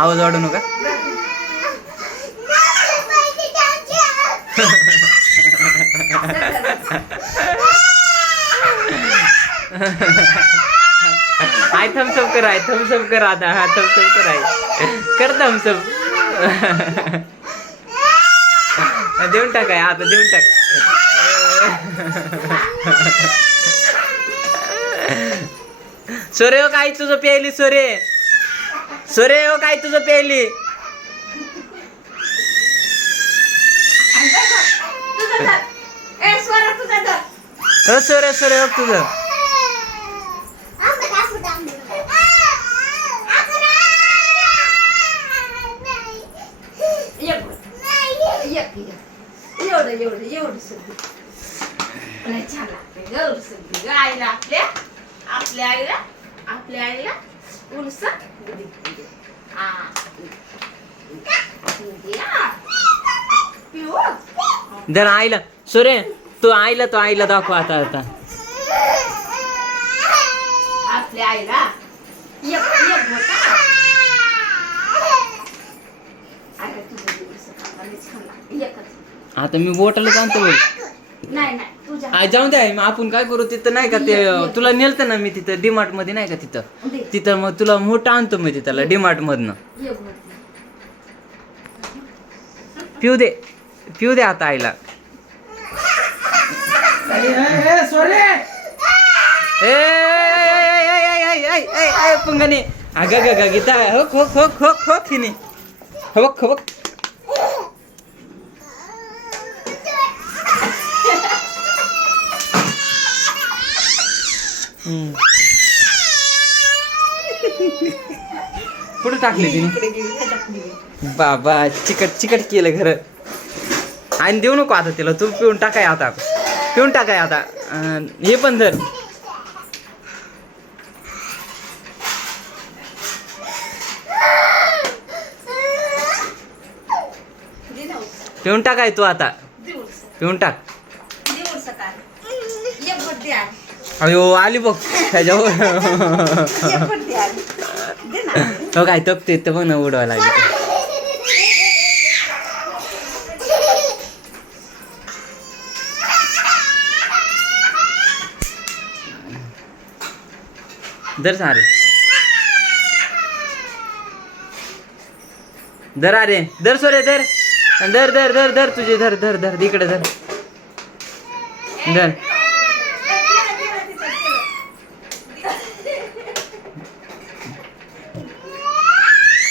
आवाज वाढू नका. आय थम्सअप कर आय थम्सअप कर आता हा थम्सअप कर आय कर थम्सअप देऊन टाक आहे आता देऊन टाक. सोरे हो काय तुझं प्यायली सोरे? सोरे हो काय तुझं प्यायली? सोरे सोरे हो तुझं. एवढं एवढं एवढं सगळं. छान लागते गौर सगळी गाय लागते आपल्या आईला आपल्या आईला उलस जरा आईला. सुरे तू आईला तो आईला दाखव आता आता. आपल्या आईला. आता मी बोटाला जाणतो नाही नाही. आज जाऊ द्या मग आपण काय करू तिथं नाही का ते तुला नेलत ना मी तिथं डीमार्टमध्ये नाही का तिथं तिथं मग तुला मोठा आणतो मी तिथला डीमार्ट मधन पिऊ दे पिऊ दे आता आईला ए ग अगं गीता हो खो खो खो खो हिने हो खो कुठं टाकले तिने? बाबा चिकट चिकट केलं घर. आणि देऊ नको आता तिला तू पिऊन टाकाय आता. पिऊन टाकाय आता. हे पण धर. पिऊन टाकाय तू आता. पिऊन टाक. अयो आली बघ. त्याच्यावर हो काय तपते तर बघ ना उडवायला लागली. धर सारे. धर अरे धर सोरे धर धर धर धर धर तुझे धर धर धर इकडे धर धर